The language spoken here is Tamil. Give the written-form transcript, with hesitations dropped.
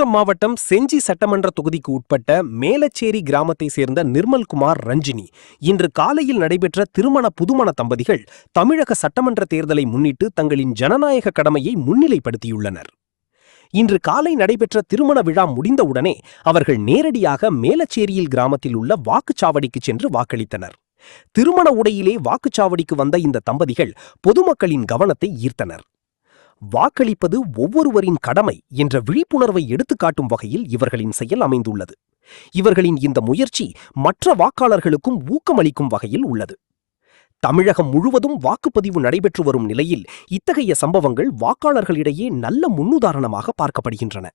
விழுப்புரம் மாவட்டம் செஞ்சி சட்டமன்ற தொகுதிக்கு உட்பட்ட மேலச்சேரி கிராமத்தை சேர்ந்த நிர்மல்குமார் ரஞ்சினி இன்று காலையில் நடைபெற்ற திருமண புதுமண தம்பதிகள் தமிழக சட்டமன்ற தேர்தலை முன்னிட்டு தங்களின் ஜனநாயக கடமையை முன்னிலைப்படுத்தியுள்ளனர். இன்று காலை நடைபெற்ற திருமண விழா முடிந்தவுடனே அவர்கள் நேரடியாக மேலச்சேரியில் கிராமத்தில் உள்ள வாக்குச்சாவடிக்கு சென்று வாக்களித்தனர். திருமண உடையிலே வாக்குச்சாவடிக்கு வந்த இந்த தம்பதிகள் பொதுமக்களின் கவனத்தை ஈர்த்தனர். வாக்களிப்பது ஒவ்வொருவரின் கடமை என்ற விழிப்புணர்வை எடுத்துக்காட்டும் வகையில் இவர்களின் செயல் அமைந்துள்ளது. இவர்களின் இந்த முயற்சி மற்ற வாக்காளர்களுக்கும் ஊக்கமளிக்கும் வகையில் உள்ளது. தமிழகம் முழுவதும் வாக்குப்பதிவு நடைபெற்று வரும் நிலையில் இத்தகைய சம்பவங்கள் வாக்காளர்களிடையே நல்ல முன்னுதாரணமாக பார்க்கப்படுகின்றன.